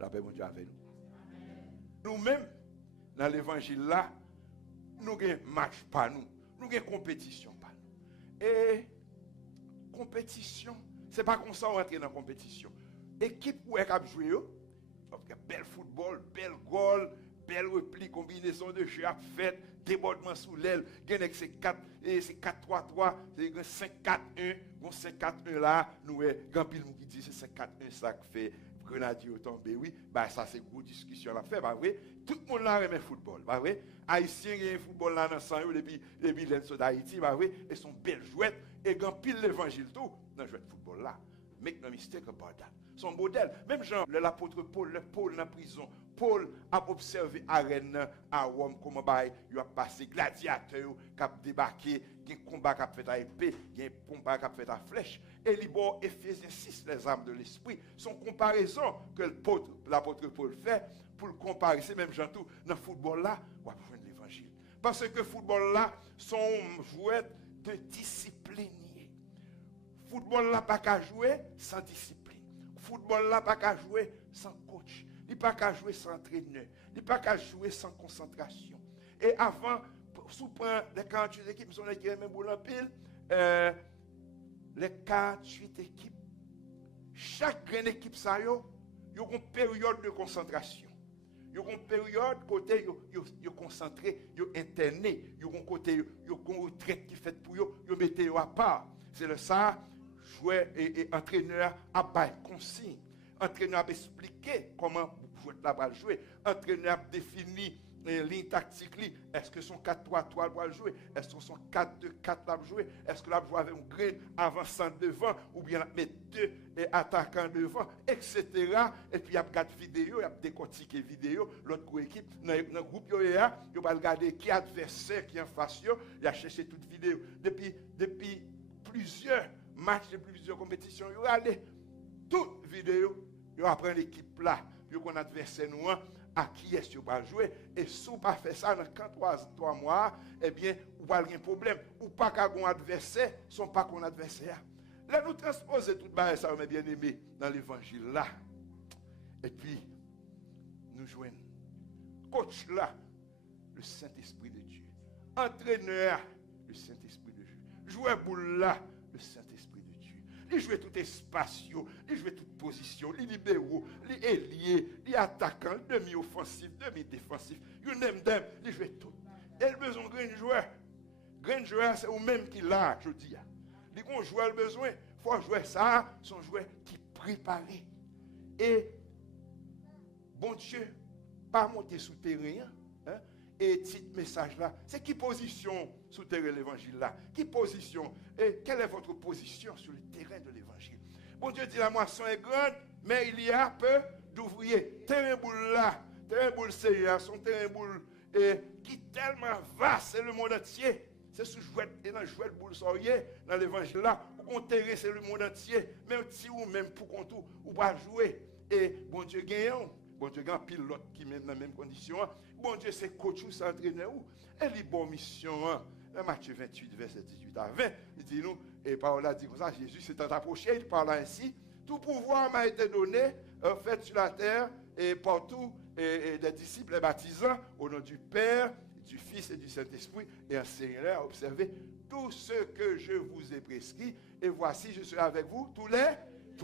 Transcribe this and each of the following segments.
La paix de Dieu avec nous. Nous-mêmes, dans l'évangile là, nous avons un match par nous. Nous avons une compétition par nous. Et compétition, ce n'est pas comme ça qu'on entre dans la compétition. Équipe où est-ce jouer, bel football, bel goal, belle repli, combinaison de jeux à faire, débordement sous l'aile, gagne c'est 4-3-3, c'est 5-4-1, bon 5-4-1 là, nous grand pile qui dit c'est 5-4-1 ça qui fait Grenadier tomber, oui, bah ça c'est une discussion à faire, bah oui, tout le monde là aime le football, bah oui, haïtien il y a un football là dans sang depuis l'Inde d'Haïti, bah oui, et sont belles jouettes et grand pile l'évangile tout dans jouet de football là. Make no mistake about that. Son modèle, même Jean, l'apôtre Paul, le Paul dans la prison, Paul a observé l'arène à Rome, comment il a passé gladiateur qui a débarqué, il y a un combat qui a fait à épée, il y a un combat qui a fait à flèche. Et il y a Ephésiens 6, les armes de l'esprit. Son comparaison que l'apôtre Paul fait pour le comparer, c'est même Jean tout, dans le football là, on va joindre l'évangile. Parce que le football là, sont jouets de discipline. Football là pas qu'à jouer sans discipline. Football là pas qu'à jouer sans coach. Il pas qu'à jouer sans entraîneur. Il pas qu'à jouer sans concentration. Et avant, sous prend les 48 équipes, sont les même boule en pile, les 48 équipes, chaque grande équipe ça yo une période de concentration. Yo une période côté yo concentré, yo interné, yo un côté yo retraite qui fait pour yo mettez yo à part. C'est le ça joueur et entraîneur a pas consigne. Entraîneur a expliqué comment jouer la balle jouer. Entraîneur a défini ligne tactique li. Est-ce que son 4-3-3 va jouer? Est-ce que son 4-2-4 va jouer? Est-ce que la joue avec un grain avançant devant ou bien mettre deux attaquants devant, etc. Et puis il y a quatre vidéos, il y a décortiqué vidéo, l'autre équipe dans le groupe il va regarder qui adversaire qui en face il a cherché toute vidéo depuis plusieurs matchs de plusieurs compétitions, il a allé toute vidéo, il apprend l'équipe là, puis qu'on adversaire nous à qui est-ce que va jouer et si vous pas fait ça dans 3 mois, eh bien, vous pas de problème ou pas qu'un adversaire, sont pas qu'on adversaire. Là nous transposer tout ça mes bien-aimés dans l'évangile là. Et puis nous joignons coach là, le Saint-Esprit de Dieu. Entraîneur, le Saint-Esprit de Dieu. Joueur boule là, le Saint-Esprit de Dieu. Il joue tout espace, il joue toute position, les libéraux, les ailiers, les attaquants, demi-offensif, demi-défensif. You name them, il joue tout. Il a besoin de grand joueur. Grand joueur, c'est au même qui l'a, je dis. Les grands joueurs ont besoin, il faut jouer ça, son joueur qui préparé. Et bon Dieu, pas monter sous terrain, hein? Et petit message là, c'est qui position sous terrain de l'évangile là? Qui position? Et quelle est votre position sur le terrain de l'évangile? Bon Dieu dit la moisson est grande, mais il y a peu d'ouvriers. Terrain boule là, terrain boule Seigneur, son terrain boule qui est tellement vaste, c'est le monde entier. C'est sous jouet et dans jouet boule soyez dans l'évangile là, on terrain c'est le monde entier, même si ou même pour qu'on tout ou pas jouer. Et bon Dieu gagne. Bon Dieu, il y a un pilote qui met dans la même condition. Bon Dieu, c'est coach ou c'est entraîneur. Elle est bonne mission. Matthieu 28, verset 18 à 20. Il dit nous, et Paul a dit comme ça, Jésus s'est approché, il parle ainsi. Tout pouvoir m'a été donné, fait sur la terre, et partout, et des disciples et baptisants, au nom du Père, du Fils et du Saint-Esprit, et enseignez-leur à observer tout ce que je vous ai prescrit. Et voici, je serai avec vous tous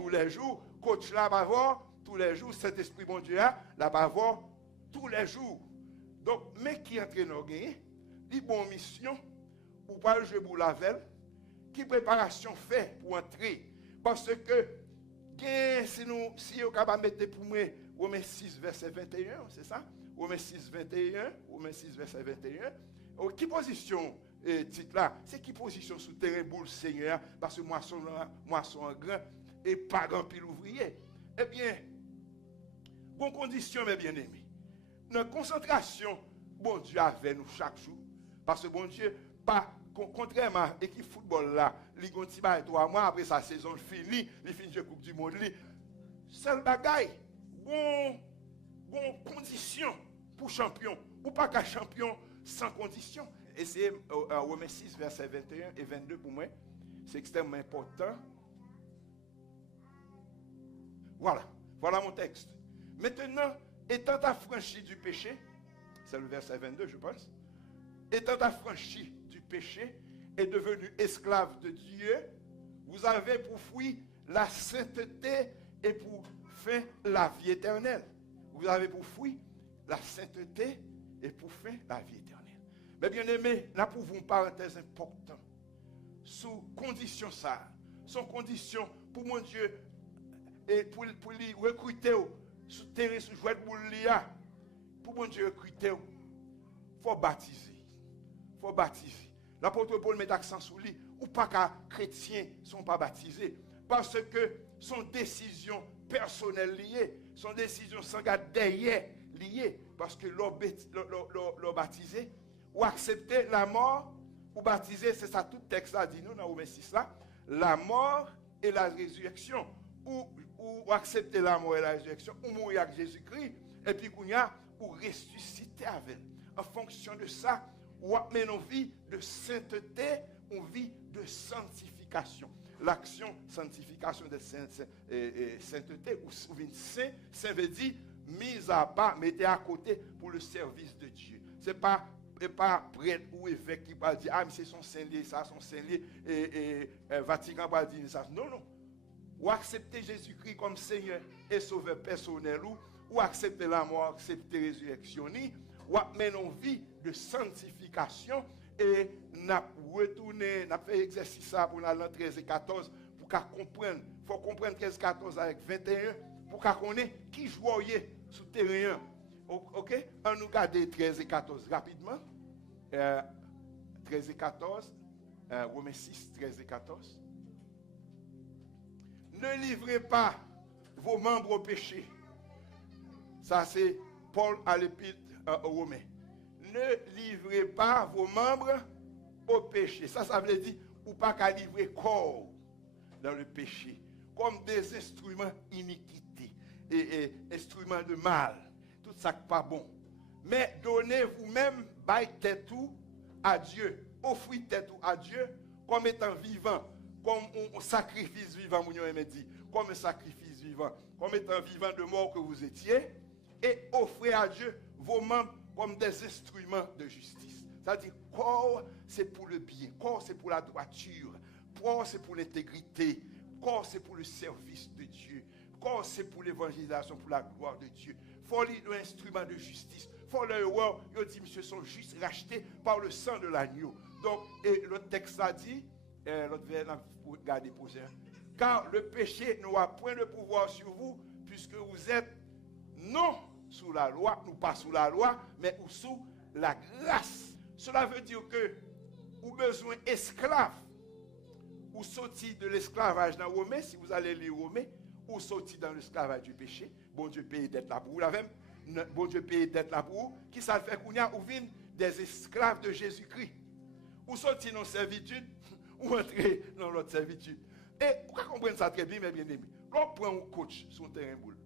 les jours. Coach là, va voir. Tous les jours, cet esprit bon Dieu là va voir tous les jours. Donc, mais qui entraîneur gagne, dit bon mission, ou pas le jeu pour la veille, qui préparation fait pour entrer. Parce que, si vous avez mettre pour moi, Romains 6, verset 21, c'est ça? Romains 6, 21, Romains 6, verset 21. Qui position, titre là? C'est qui position sous terrain pour le Seigneur? Parce que moisson en grand et pas grand pile ouvrier. Eh bien, bonne condition, mes bien-aimés. Notre concentration, bon Dieu avec nous chaque jour. Parce que bon Dieu, pas, contrairement à l'équipe football là, il y a 3 mois après sa saison finie, il finit la Coupe du Monde. Seul bagaille, bon condition pour champion. Ou pas qu'un champion sans condition. Et c'est Romains 6, verset 21 et 22 pour moi. C'est extrêmement important. Voilà mon texte. Maintenant, étant affranchi du péché, c'est le verset 22, je pense, étant affranchi du péché et devenu esclave de Dieu, vous avez pour fruit la sainteté et pour fin la vie éternelle. Vous avez pour fruit la sainteté et pour fin la vie éternelle. Mais bien aimé, là pour vous une parenthèse importante. Sous condition ça, sans condition pour mon Dieu et pour lui recruter sous terrain sous jouet boulia, pour mon Dieu recruter, faut baptiser. Faut baptiser. L'apôtre Paul met accent sur lui, ou pas qu'un chrétien sont pas baptisés parce que son décision personnelle liée, son décision sanguine derrière liée parce que l'on baptisé ou accepter la mort ou baptiser, c'est ça tout texte a dit nous dans Romains 6 là, la mort et la résurrection ou accepter la mort et la résurrection ou mourir avec Jésus-Christ et puis qu'on y a ou ressusciter avec. En fonction de ça, ou mener une vie de sainteté, une vie de sanctification. L'action sanctification de sainteté ou saint, saint veut dire mise à part, mettez à côté pour le service de Dieu. C'est pas prêtre ou évêque qui va dire ah mais c'est son saint-lié, ça son saint-lié et Vatican va dire ça. Non non. Ou accepter Jésus-Christ comme Seigneur et Sauveur personnel ou accepter la mort, accepter la résurrection, ou mener une vie de sanctification et n'a retourné, n'a fait exercice ça pour aller dans 13 et 14 pour qu'on comprenne. Il faut comprendre 13 et 14 avec 21 pour qu'on connaisse qui jouait sous terrain. OK? On nous regarde 13 et 14 rapidement. 13 et 14, Romains 6, 13 et 14. Ne livrez pas vos membres au péché. Ça, c'est Paul à l'épître aux Romains. Ne livrez pas vos membres au péché. Ça veut dire, ou pas qu'à livrer corps dans le péché, comme des instruments iniquité et instruments de mal. Tout ça n'est pas bon. Mais donnez vous-même, baille tête à Dieu. Offrez tête à Dieu comme étant vivant. Comme un sacrifice vivant, comme un sacrifice vivant, comme étant vivant de mort que vous étiez, et offrez à Dieu vos membres comme des instruments de justice. C'est-à-dire, corps, c'est pour le bien, corps, c'est pour la droiture, corps, c'est pour l'intégrité, corps, c'est pour le service de Dieu, corps, c'est pour l'évangélisation, pour la gloire de Dieu. Il faut lire l'instrument de justice. Il faut le voir, il dit, monsieur, sont juste rachetés par le sang de l'agneau. Donc, et le texte a dit, l'autre verset, pour garder posé. Car le péché n'aura point de pouvoir sur vous, puisque vous êtes non sous la loi, ou pas sous la loi, mais sous la grâce. Cela veut dire que vous avez besoin d'esclaves, ou sortir de l'esclavage dans Romains, si vous allez lire Romains, ou sortir dans l'esclavage du péché. Bon Dieu paye d'être là pour vous, bon Dieu paye d'être là pour vous, qui ça fait qu'on y a ou vient des esclaves de Jésus-Christ. Ou sortir dans la servitude, ou entrer dans l'autre servitude. Et pourquoi comprendre ça très bien, mes bien-aimés? Quand on prend un coach sur un terrain boule,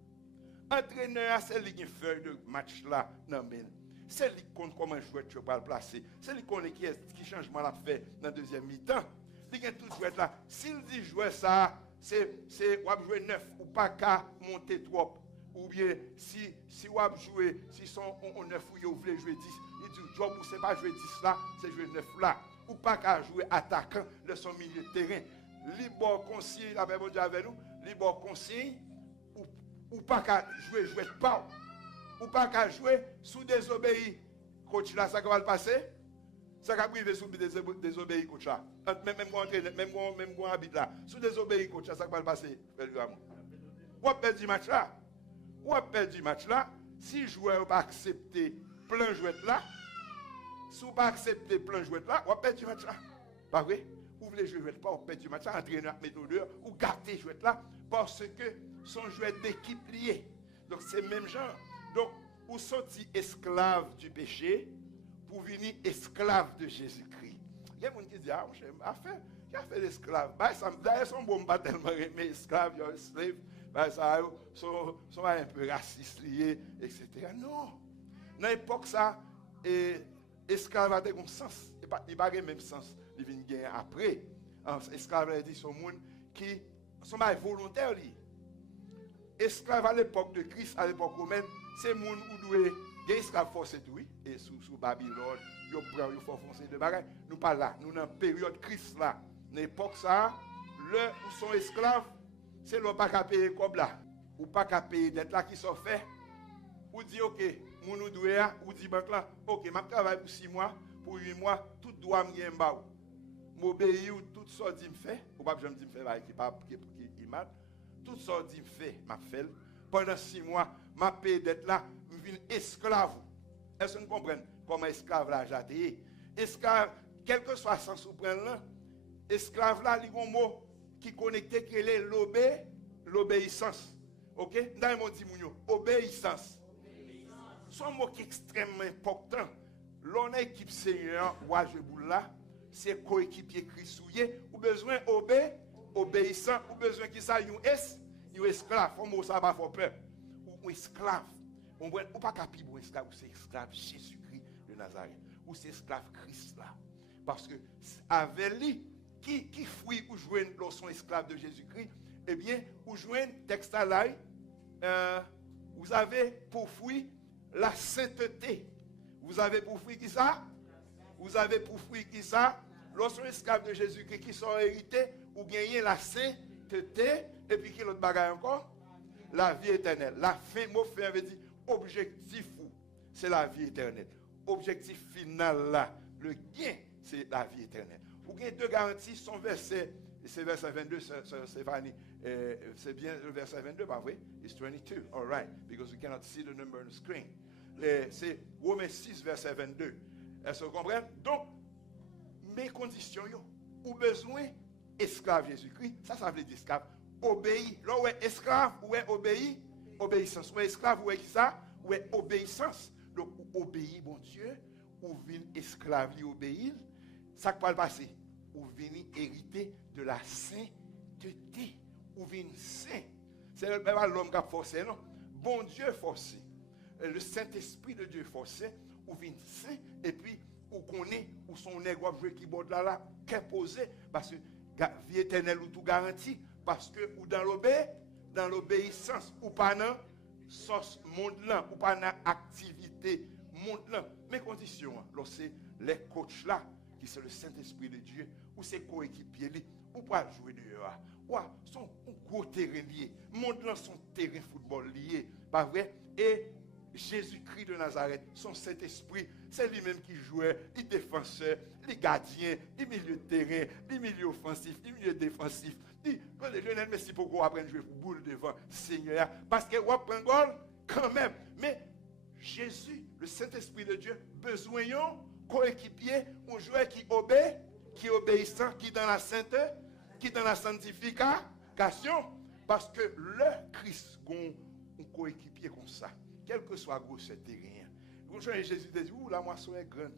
entraîneur, c'est lui qui fait une feuille de match là, non, mais c'est lui qui compte comment jouer, tu vas le placer. C'est lui qui connaît qui changement l'a fait dans la deuxième mi-temps. Il y a tout jouer là. S'il dit jouer ça, c'est on jouer 9 ou pas qu'à monter trop. Ou bien si on jouer, si son 9 ou vous voulez jouer 10, il dit job ou c'est pas jouer 10 là, c'est jouer 9 là. Ou pas qu'à jouer attaquant de son milieu de terrain. Libre consigne avec mon Dieu avec nous, libre consigne ou pas qu'à jouer pas. Ou pas qu'à jouer sous désobéi. Coach là, ça va le passer. Ça va priver sous désobéi coach là. Même quand habite là. Sous désobéi coach là, ça va le passer. Ou a perdu match là. Ou a perdu match là. Si joueur pas accepter plein jouet là, si vous pas accepter plein jouet là, ou a perdu match là. Pas vrai? Ou voulez jouer pas, ou perdu match là, entraîneur mettre dehors ou gâter jouet là parce que son jouet d'équipe lié. Donc c'est même genre. Donc, vous sortez esclave du péché pour venir esclave de Jésus-Christ. Il y a des gens qui disent, ah, j'ai fait l'esclave. D'ailleurs, son bon pas tellement aimé esclave, you're a slave. Ça, sont un peu racistes liés, etc. Non. Dans l'époque, ça, esclave a un sens. Il n'a pas le même sens. Il vient gagner après. Esclave, dit, sont gens qui sont volontaires. esclave à l'époque de Christ, à l'époque romaine, c'est moun ou doué, des esclaves forcés tout, oui, et sous Babylone, yo prend, yo faut foncer de bagaille. Nous pas là, nous dans période Christ là, l'époque ça, le où sont esclaves, c'est l'on pas qu'à payer comme là, ou pas qu'à payer dette là qui sont fait, ou dit OK, moun ou doué, ou dit banque là, OK, m'a travaille pour 6 mois, pour 8 mois, tout doit me gagner ba ou. M'obéir ou tout ça dit me fait, ou pas jamais dit me fait qui pas qui mal. Tout ça dit me fait, m'a fait. Pendant 6 mois, m'a payé dette là, me vinn esclave. Est-ce que vous comprenez comment esclave là j'ai esclave, quel que soit sens ou prendre là, esclave là, il y a un mot qui connecté qui est l'obéissance. OK? Dans le mot dit obéissance. C'est un mot qui est extrêmement important. L'on est équipe Seigneur, là, c'est coéquipier Christouye, ou besoin obéissant, ou besoin qui ça, yon esclave, on mot ça pas faut peur. Ou esclave. On ou pas capi bon esclave, ou c'est esclave Jésus-Christ de Nazareth, ou c'est esclave Christ là. Parce que avec lui qui fouille ou joindre lorsqu'on esclave de Jésus-Christ, eh bien, ou joindre texte là, vous avez pour fouiller la sainteté. Vous avez pour fouiller qui ça? Vous avez pour fouiller qui ça? Lorsqu'on est esclave de Jésus-Christ qui sont hérités, ou gagnez la sainteté, et puis qui l'autre bagaille encore? La vie éternelle. La fin, mot fin veut dire objectif, c'est la vie éternelle. Objectif final là, le gain, c'est la vie éternelle. Vous gagnez deux garanties, son verset, c'est verset 22, c'est bien le verset 22, pas vrai? It's 22, all right, because we cannot see the number on the screen. C'est Romains 6, verset 22. Est-ce que vous comprenez? Donc, mes conditions, ou besoin esclave Jésus-Christ, ça veut dire esclave, obéir. Là où est esclave, où est obéir, obéissance. Où est esclave, où est ça? Où est obéissance. Donc, ou obéir, bon Dieu, ou venir esclave, lui obéir, ça va passer. Ou venir hériter de la sainteté. Ou venir saint. C'est l'homme qui a forcé, non? Bon Dieu forcé. Le Saint-Esprit de Dieu forcé, ou venir saint, et puis, ou connaît, ou son nègre jouer qui borde là, qu'est posé, parce que vie éternelle ou tout garanti, parce que, ou dans l'obéissance, ou pas dans sauce monde là, ou pas dans activité monde là. Mes conditions, c'est les coachs là, qui sont le Saint-Esprit de Dieu, ou c'est coéquipiers, ou pas jouer dehors, ou sont un gros terrain lié, monde là son terrain football lié, pas vrai? Et Jésus-Christ de Nazareth, son Saint-Esprit, c'est lui-même qui jouait, les défenseurs, les gardiens, les milieux de terrain, les milieux offensifs, les milieux défensifs. Les jeunes, merci pour qu'on apprenne à jouer pour boule devant Seigneur. Parce que on prend goal quand même. Mais Jésus, le Saint-Esprit de Dieu, besoin d'un coéquipier, un joueur qui obéit, qui est obéissant, qui est dans la sainteté, qui est dans la sanctification. Parce que le Christ, un coéquipier comme ça. Quel que soit gros ce terrain. Jésus dit, la moisson est grande,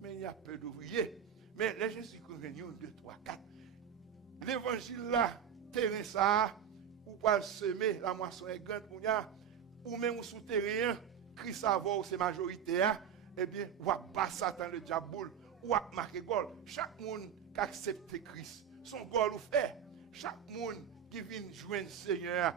mais il y a peu d'ouvriers. Mais les Jésus qui réunissent 1, 2, 3, 4. L'évangile là, terrain ça, ou pas semer, la moisson est grande, ou même sous terrain, Christ avant, c'est majoritaire, eh bien, ou pas Satan le diable, ou marquer gol. Chaque monde qui accepte Christ, son gol ou fait. Chaque monde qui vient joindre le Seigneur,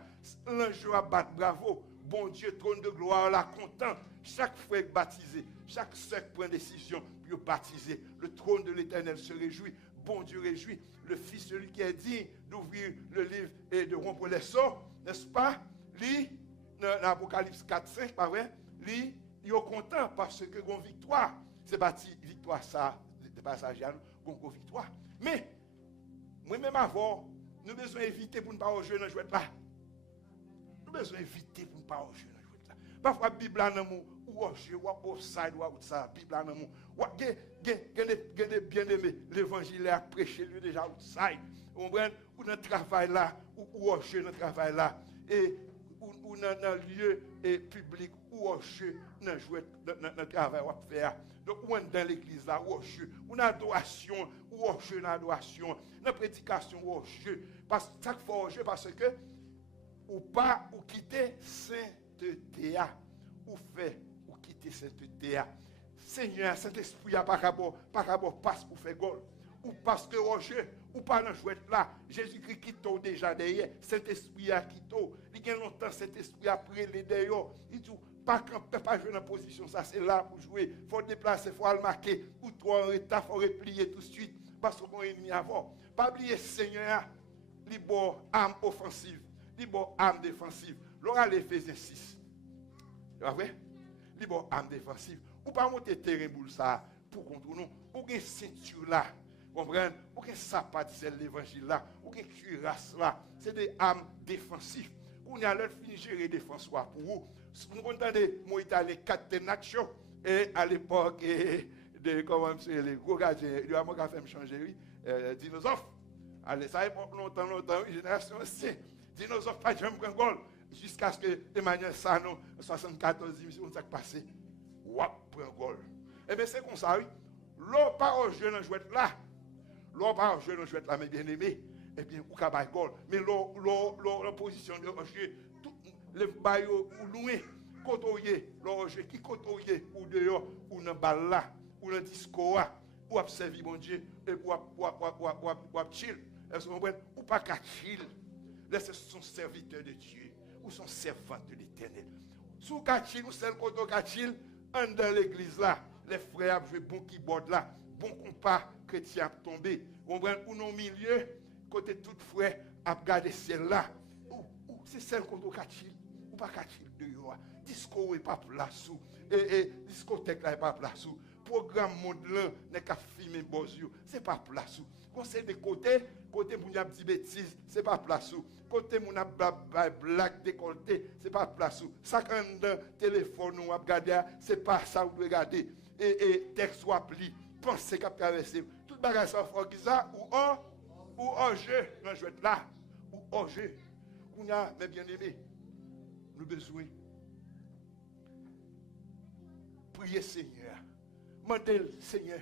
l'ange va battre bravo. Bon Dieu, trône de gloire, là, content. Chaque frère baptisé, chaque sœur prend décision pour baptiser. Le trône de l'Éternel se réjouit. Bon Dieu réjouit. Le Fils, celui qui est digne d'ouvrir le livre et de rompre les sorts, n'est-ce pas? Lui, dans l'Apocalypse 4, 5, pas vrai? Lui, il est content parce que une victoire. C'est parti, victoire, ça, de passage à nous, une victoire. Mais, moi-même avant, nous avons besoin d'éviter pour ne pas jouer dans le jouet là. Nous avons besoin d'éviter pour ne pas jouer dans le jouet là. Parfois, la Bible a ou offside, ou outside, ou outside, Bible a des bien-aimés, l'évangile a prêché lui déjà outside. Ou dans le travail là, ou offside dans le travail là, et ou dans le lieu public, ou offside dans le travail qu'on faire. Donc, ou dans l'église là, ou offside, ou dans l'adoration, ou offside dans l'adoration, dans la prédication, ou offside. Parce que chaque fois, parce que, ou pas, ou quitter sainteté, ou fait, ou quitter sainteté. Seigneur, Saint-Esprit, pas qu'à passe pour faire gol. Ou parce que Roger, ou pas dans jouet là, Jésus-Christ quitte déjà derrière, Saint-Esprit a quitté, il y a longtemps Saint-Esprit a pris les derrière, il dit pas camper, pas jouer dans position, ça c'est là pour jouer, il faut déplacer, il faut le marquer, ou toi en retard, il faut replier tout de suite, parce qu'on est ennemi avant. Pas oublier Seigneur, il bon arme offensive, il bon arme défensive. L'oral Éphésiens 6. C'est vrai? Il bon arme défensive. Ou pas monter terrain pour ça, pour contre nous, ou une ceinture là. Comprenez? Ou qu'un sapat, c'est l'évangile là, ou qu'un cuirasse là, c'est des armes défensives. On a leur fini gérer défense pour vous. Vous entendez, moi, Italie, Catenaccio, et à l'époque, de comment c'est les gros gardiens, il y a moi qui a fait me changer, oui, dinosaures. Allez, ça est longtemps, une génération ancienne. Dinosaures, pas jamais prendre goal. Jusqu'à ce que Emmanuel Sano, en 74, dit, on s'est passé, wap, prend goal. Eh bien, c'est comme ça, oui. L'eau pas au jeu dans le jouet là. L'eau pas au jeu dans le jouet là, mes bien-aimés. Eh bien, ou ka bay goal. Mais l'opposition de jeu, tout le bayo ou loin, côtoyer, l'eau jeu qui côtoyer ou dehors, ou dans balle là, ou dans disco là, ou observer mon Dieu, et ou chill. Est-ce que vous comprenez? Ou pas qu'à chill. Là, ce sont serviteurs de Dieu, ou sont servantes de l'Éternel. Sous qu'à chill, ou celle côté qu'à chill, dans l'église là, les frères ont joué bon keyboard là, bon compas chrétien tombé. Vous comprenez? Ou non milieu, côté tout frère a gardé celle-là. Ou c'est celle qu'on doit catcher. Ou pas catcher dehors. Disco n'est pas place. Et discothèque là n'est pas place. Programme monde là n'est qu'à filmer bozio. C'est pas place. Conseil de côté où y a des bêtises, c'est pas place. Côté où y a blague décolleté, c'est pas place. Ça quand téléphone ou regarder, c'est pas ça où vous regardez. Et texte ou appli, pensez qu'à traverser. Tout bagage ça faut que ça ou en jeu, dans le jeu là, ou en jeu. On a, mes bien-aimés, nous besoin prier Seigneur. Mandez Seigneur,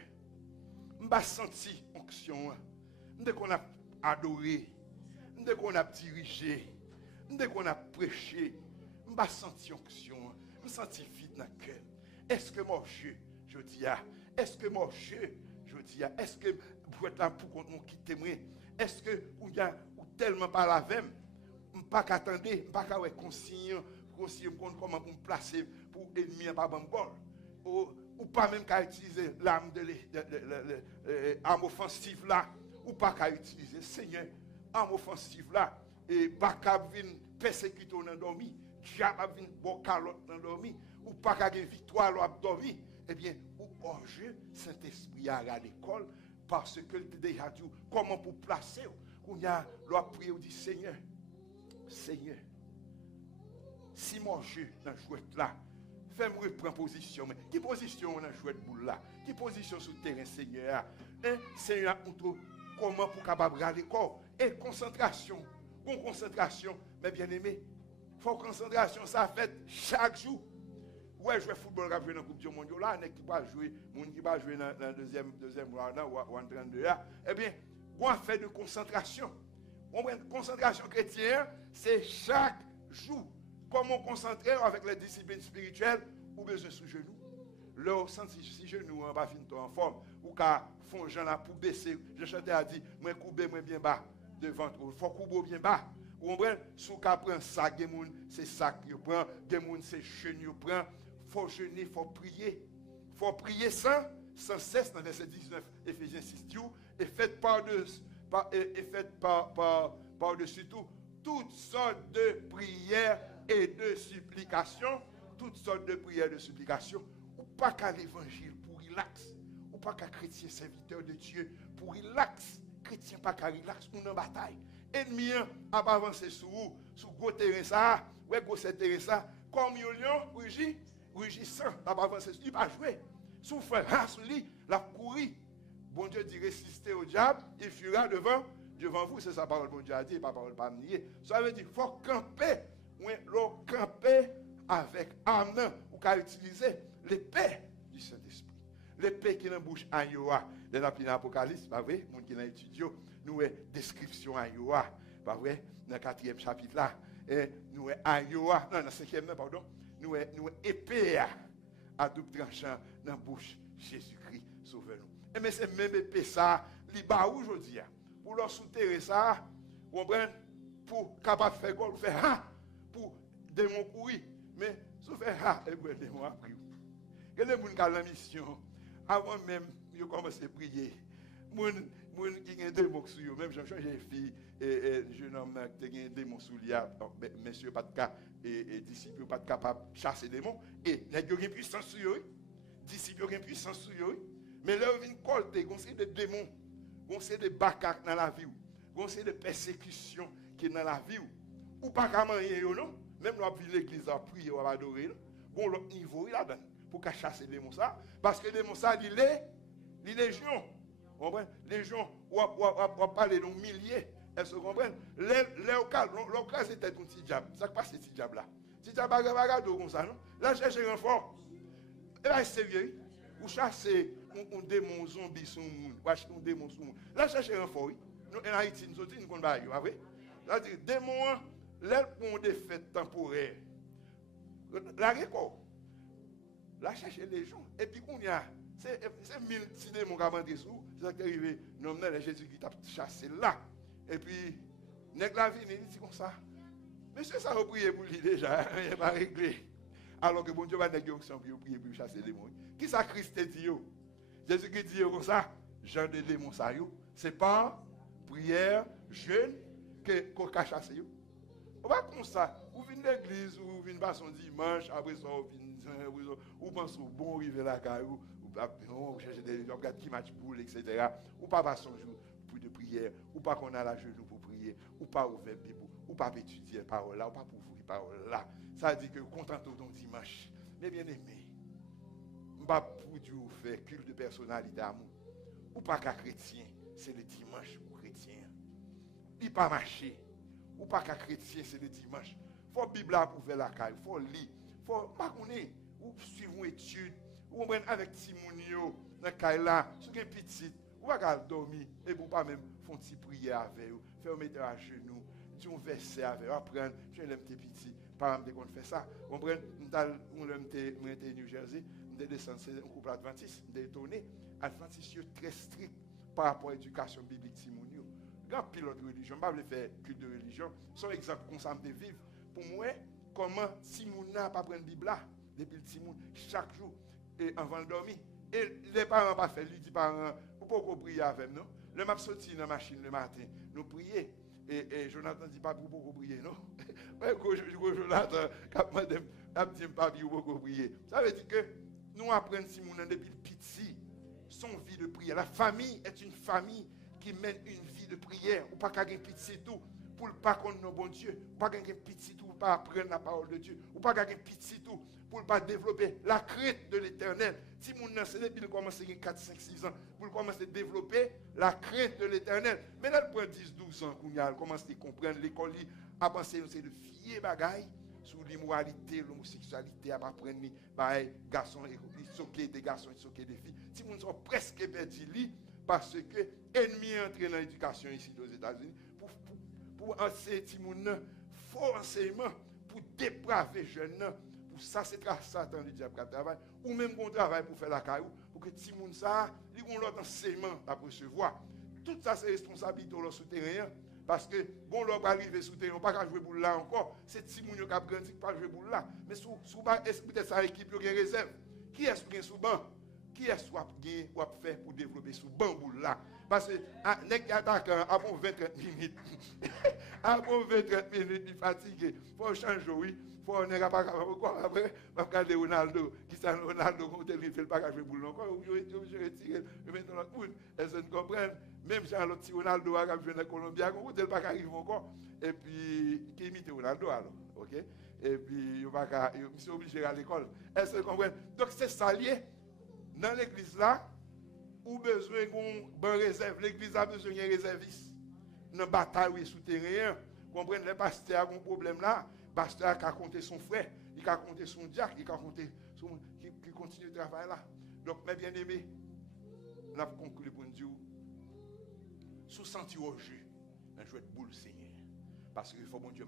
je vais sentir onction. Dès qu'on a adoré, dès qu'on a dirigé, dès qu'on a prêché, je vais sentir onction. Je vais sentir vite dans le cœur. Est-ce que mon jeu, je dis, est-ce que mon jeu, je dis, est-ce que vous êtes là pour qu'on quitte moi? Est-ce que vous avez tellement par la veine, je ne pas attendre, je ne pas être conscient comment me placer pour ennemi pas bon bol. Ou pas même qu'à utiliser l'arme l'arme offensive là, ou pas qu'à utiliser Seigneur, arme offensive là, et pas qu'à venir persécuter dans dormi, diable venir bon calotte dans dormi, ou pas qu'à gagner victoire dans dormi, eh bien, ou hors jeu, Saint-Esprit à l'école, parce que le déjà dit comment pour placer, on y a l'on prié ou dit Seigneur, Seigneur, si mon jeu dans le jouet là, fais-moi reprendre position. Mais qui position on a joué de boule là? Qui position sur le terrain, Seigneur? Seigneur, comment pour capable regarder corps? Et concentration. Bon concentration, mes bien-aimés. Faut concentration, ça fait chaque jour. Ouais, jouer football, qui jouer dans la Coupe du Monde là, qui va jouer, qui va jouer dans le deuxième round ou en 32 là. Eh bien, on fait de concentration. Concentration chrétienne, c'est chaque jour. Comment concentrer avec les disciplines spirituelles ou besoin sous genou. Là, si genou en bas en forme, ou qu'à fond gens là pour baisser, je chantais à dire, moi couper moi bien bas devant, il faut couper bien bas. Vous comprenez? Sous qu'à prendre ça, c'est ça que prend, c'est genou prend, faut jeûner, faut prier. Faut prier sans cesse dans verset 19 Éphésiens 6 et faites par-dessus tout toutes sortes de prières et de supplications, toutes sortes de prières et de supplications, ou pas qu'à l'évangile pour relax, ou pas qu'à chrétien serviteur de Dieu pour relax, chrétien pas qu'à relax, ou en bataille. Ennemi a pas avancé sous gros terrain ça, ouais gros terrain ça, comme lion, rugissant, n'a pas avancé, il va jouer. Souffre, sous lui, la courir. Bon Dieu dit résister au diable, il fuira devant vous, c'est sa parole, bon Dieu a dit, pas parole pas nier. Ça veut dire, il faut camper. L'on camper avec âme ou qu'à utiliser l'épée du Saint-Esprit. L'épée qui est dans la bouche en Yoa, de l'Apocalypse, pas vrai? Moun qui n'a étudié, nous avons description en Yoa, pas vrai? Dans le 4e chapitre là, et nous avons en Yoa, non, dans le 5e, pardon, nous avons épée à double tranchant dans la bouche Jésus-Christ, sauveur nous. Et mais c'est même épée ça, li ba aujourd'hui, pour leur souterrer ça, vous comprenez, pour capable faire quoi, faire ha, pour démon courir. Mais si vous faites ha, et bien démon a pris. Quel est le monde qui a la mission? Avant même, je commence à prier. Moun qui a des démons sur eux, même j'ai changé de fille, et jeune homme qui a des démons sur lui, messieurs, pas de cas, et disciples, pas de capable de chasser des démons, et il y a une puissance sur eux, disciples, il y a une puissance sur eux, mais là, ils viennent colter, on sait des démons, on sait des bacaques dans la vie, on sait des persécutions qui sont dans la vie, ou pas qu'à manger, non, même là, l'église a prié, on va adorer, bon, l'autre niveau, il a donné, pour qu'à chasser des démons, ça, parce que les démons, ça, il est légion. Les gens, on parle de milliers, elles se comprennent. Local, c'était un petit diable. Ça passe ce petit diable là. Petit diable, regarde comme ça, non? Là, cherchez un renfort. Et là, c'est sérieux. Vous cherchez un démon zombie sur le monde. Un démon sur le monde. Là, cherchez un renfort. En Haïti, nous sommes nous pas vrai? Là, démon, là, pour des fêtes temporaires. Là, record. Là, cherchez les gens. Et puis, qu'on y a. C'est 1000 petits démons qui ont rentré sous. C'est ça qui est arrivé. Non, mais Jésus qui t'a chassé là. Et puis, nèg la vie, il dit comme ça. Monsieur, ça a prié pour lui déjà. Il n'est pas réglé. Alors que bon Dieu va nèg yon qui prier pour chasser les démons. Qui ça Christ dit yo? Jésus qui dit comme ça. Jean de démons ça yo. C'est pas prière, jeûne qu'on a chassé yo. On va comme ça. Ou venez l'église, ou venez pas son dimanche, après ça, ou pense au bon river la caillou. Ou chercher des gens qui match boule, etc. Ou pas passer son jour pour de prière, ou pas qu'on a la genou pour prier, ou pas ouvrir Bible, ou pas étudier la parole là, ou pas pour ouvrir la parole là. Ça veut dire que content ton dimanche. Mais bien aimé, pas pour Dieu faire culte de personnalité amour. Ou pas qu'à chrétien, c'est le dimanche pour chrétien. Il pas marcher. Ou pas qu'à chrétien, c'est le dimanche. Faut Bible pour faire la caille, faut lire, faut pas connaître, ou suivre une étude. Ou bien avec Timonio, dans le cas là, si vous avez un petit, vous pouvez dormir et vous pas même faire une petite prière avec vous, faire mettre à genoux, dire un verset avec vous, apprendre, je suis un petit petit, par exemple, qu'on fait ça. Vous comprenez, on était New Jersey, on était descendu, un couple adventiste, on était étonné, adventiste très strict par rapport à l'éducation biblique Timonio. Grand pilote de religion, je ne vais pas faire culte de religion, son exemple qu'on s'en vivre. Pour moi, comment Timonio n'a pas pris la Bible là, depuis le Timonio, chaque jour. Et avant de dormir. Et les parents pas fait, lui dit parents, vous pouvez prier avec nous. Le m'a sorti dans la machine le matin, nous prier. Et Jonathan dit pas vous pouvez prier, non? Jonathan, quand madame, a dit pas vous pouvez prier. Ça veut dire que nous apprenons si nous depuis le petit, son vie de prière. La famille est une famille qui mène une vie de prière. Ou pas qu'à un petit tout. Pour ne pas connaître nos bons dieux, pas qu'un petit tout pour pas apprendre la parole de Dieu, ou pas qu'un petit tout pour ne pas développer la crainte de l'éternel. Si mon c'est depuis qu'il commence à 4, 5, 6 ans, pour commencer à développer la crainte de l'éternel. Mais là, il prend 10, 12 ans, il commence à comprendre l'école, à penser c'est de fier bagaille sur l'immoralité, l'homosexualité, à apprendre les garçons, ils soquent des garçons, ils soquent des filles. Si mon sont presque perdus, parce que l'ennemi est entré dans l'éducation ici aux États-Unis, pour enseigner faux enseignement, pour dépraver les jeunes, pour ça, c'est Satan le diable qui travaille, ou même qu'on travaille pour faire la caillou, pour que les gens ça, ils ont l'autre enseignement à recevoir. Tout ça, c'est responsabilité de souterrain, parce que, bon, l'on va arriver souterrain, on ne va pas jouer pour là encore, c'est les gens qui ont grandi qui ne pas jouer pour là. Mais est-ce que peut-être sa équipe qui a réserve? Qui est-ce qui est sous banc? Qui est-ce qui a fait pour développer sous banc là? Parce que, les attaquants, avant 20-30 minutes, avant 20-30 minutes, il est fatigué. Il faut changer, oui. Il faut ne pas encore après, regarder Ronaldo, qui c'est Ronaldo, quand il ne fait pas jouer pour encore, je retire, je mets dans la poule. Est-ce que vous comprenez? Même si l'autre Ronaldo a joué dans Colombie, quand il ne pas arriver encore, et puis, qui imite Ronaldo alors, ok? Et puis, il est obligé à l'école. Est-ce que vous comprenez? Donc, c'est ça lié. Dans l'église là, ou besoin d'une bonne réserve. L'église a besoin d'un réserviste. Dans la bataille souterraine, comprenez, les pasteurs ont un problème là. Le pasteur a compté son frère, il a compté son diacre, il a compté son. Qui continue le travail là. Donc, mes bien-aimés, on a conclu pour nous dire, sous sentir au jeu, un jouet de boule, Seigneur. Parce qu'il faut, bon Dieu,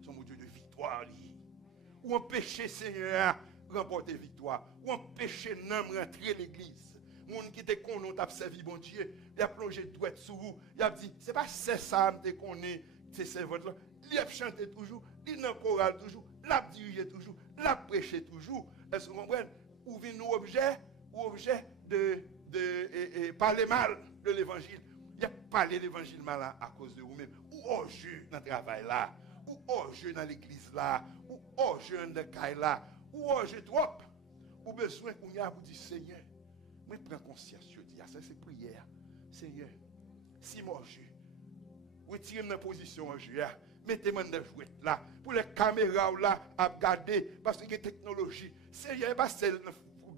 son bon Dieu de victoire. Ou un péché, Seigneur, remporter victoire. Ou un péché, non, rentrer l'église. Moun qui te connaît, t'a servi bon Dieu, il a plongé droit sous vous. Il a dit, c'est pas c'est ça te connaît, c'est servante là. Il a chanté toujours, il dans chorale toujours, l'a dirigé toujours, l'a prêché toujours. Est-ce que vous comprenez? Ou vient nous objet de parler mal de l'évangile. Il a parlé l'évangile mal à cause de vous-même. Ou au jeu dans le travail là, ou au jeu dans l'église là, ou au jeu dans le caille là, ou au jeu trop. Ou besoin qu'on y a pour dire Seigneur, moi prends conscience, je dis, ça c'est prière. Seigneur, si moi je retirez-moi dans position en jeu, mettez-moi dans le jouet là, pour les caméras là, à regarder, parce que la technologie, Seigneur, pas celle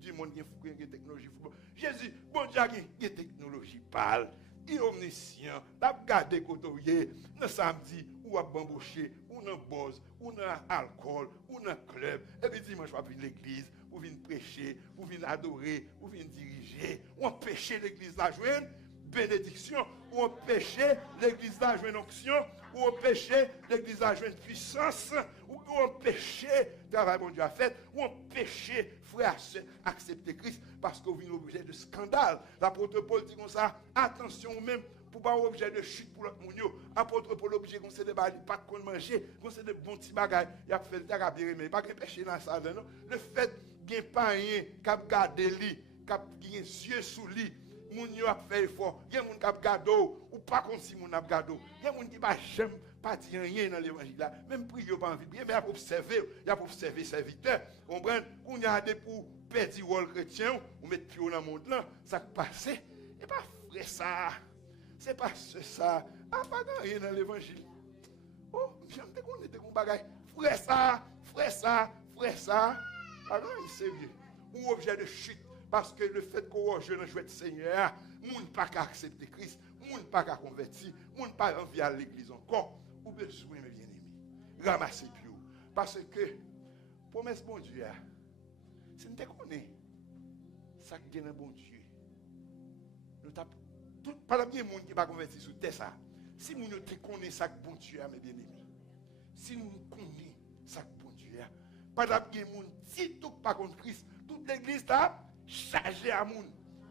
du monde qui a une technologie. Jésus, bon Dieu, il y a une technologie parle, il est omniscient, il a regardé côté, le samedi, ou à bamboucher, ou dans buzz, ou dans alcool, ou dans club, et puis dimanche, je vais venir l'église, ou venir prêcher, ou venir adorer, ou venir diriger, ou empêcher l'église là joindre bénédiction, ou empêcher l'église là joindre onction, ou empêcher l'église là joindre puissance, ou empêcher travail bon Dieu a fait, ou empêcher frère accepter Christ parce que vous venez objet de scandale. L'apôtre Paul dit comme ça, attention même pour pas objet de chute pour l'autre monde. Apôtre Paul objet qu'on se débat pas qu'on manger, qu'on se de bons petits bagages, il a fait le terre à bien mais pas que péché dans ça non. Le fait gain pas rien cap garder lui, cap gain yeux sous lui. Moun yo a fait effort, il y a moun qui a gardé ou pas comme si moun a gardé. Il y a moun qui pas jamais pas dire rien dans l'évangile là, même prier pas envie de prier, mais il a observer, il a observer serviteur. Comprendre qu'on y a des pour perdre rôle chrétien ou mettre pied dans le monde là, ça passe. Et pas frère ça. C'est pas ça. Ah pas rien dans l'évangile. Oh, j'aime te connaître des bagages. Frère ça, frère ça, frère ça. Alors, il est sérieux. Ou objet de chute. Parce que le fait qu'on je ne jouet de Seigneur, moun pas qu'à accepter Christ, moun pas qu'à convertir, moun pas envie à l'église encore, ou besoin mes bien-aimés. Ramasser plus haut. Parce que, promesse bon Dieu, si nous te connaissons, ça qui est un bon Dieu. Nous t'as tout pas la bien monde qui va convertir sur terre ça. Si nous te connaissons ça bon Dieu, mes bien-aimés. Si nous connaissons ça bon Dieu, pas la bien monde si tout pas contre Christ, toute l'église là chargé à moun.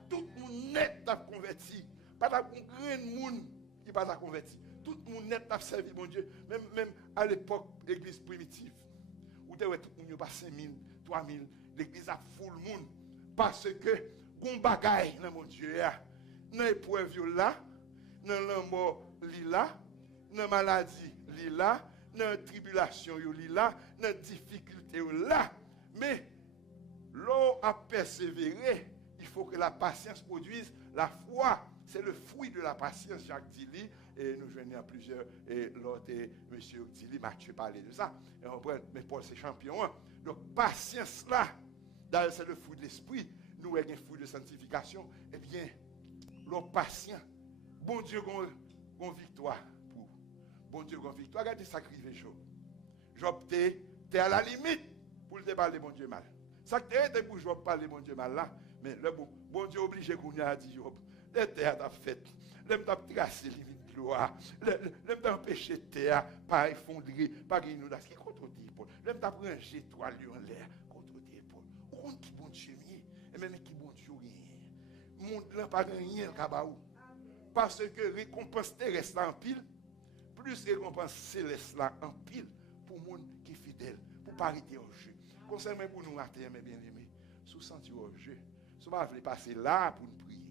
Tout le monde net t'a converti. Pas un grand monde qui pas t'a converti. Tout le monde net t'a servi mon Dieu. Même à l'époque l'église primitive. Où tu tout le monde pas 5000, 3000, l'église a full monde parce que gon bagaille dans mon Dieu dans épreuve là, dans la mort là, dans maladie là, dans tribulation là, dans difficulté là. Mais l'on a persévéré, il faut que la patience produise la foi. C'est le fruit de la patience, Jacques Tilly. Et nous joignons à plusieurs, et l'autre, M. Tilly, Mathieu parlait de ça. Et on prend, mais Paul, c'est champion. Hein. Donc, patience là, c'est le fruit de l'esprit. Nous avons un fruit de sanctification. Eh bien, l'homme patient. Bon Dieu, une victoire pour. Bon Dieu, une victoire. Regardez ça qui arrive, Job. Job, t'es à la limite pour le déballer, bon Dieu, mal. Ça que t'es pour Job parler, bon Dieu, mal là. Mais le bon Dieu obligé qu'on a dit, Job. Les terres t'a fait. Les t'a tracé limite gloire. Les t'a empêché terre par effondrer, par inondation. Qui contre tes épaules. Les t'a branché toi lieu en l'air contre tes épaules. Où qui bon Dieu mieux et même qui bon Dieu rien. Monde là pas rien kabaou. Parce que récompense terrestre en pile, plus récompense céleste là en pile pour monde qui est fidèle, pour pas arrêter au jeu. Concernant pour nous à terre mes bien-aimés, sous sentir au jeu, si vous voulez passer là pour nous prier.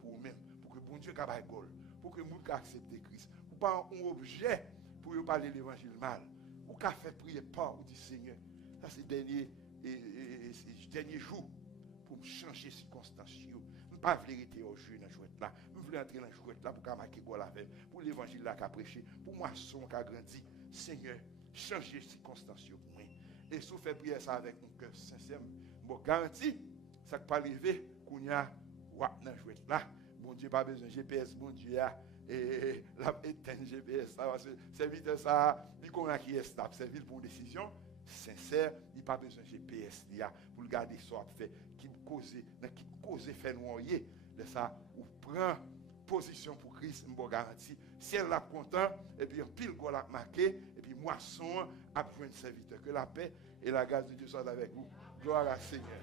Pour vous-même, pour que bon Dieu capable gol, pour que nous accepter Christ, pour pas un objet pour vous parler l'évangile mal, ou qu'a fait prier pas ou dit Seigneur, ça c'est dernier jour pour me changer circonstances. Je ne pas vérité au jeu dans jouet là, je veux entrer dans jouet là pour qu'a marquer gol avec, pour l'évangile là qu'a prêché, pour moisson qu'a grandi. Seigneur, changer circonstances pour moi. Et si vous faites prier ça avec un cœur sincère, je vous garantis, ça ne peut pas arriver qu'on y a dans jouet là. Bon Dieu, pas besoin de GPS, bon Dieu, et la éteindre GPS, serviteur ça, il connaît qui est stable, servir pour une décision sincère, il pas besoin de GPS pour le garder ça fait, qui cause fait noyer, de ça, ou prend position pour Christ, je vous garantis, si elle l'a content, et puis un pile qu'on l'a marqué, et puis moisson, a besoin de serviteur, que la paix et la grâce de Dieu soient avec vous. Gloire à Seigneur.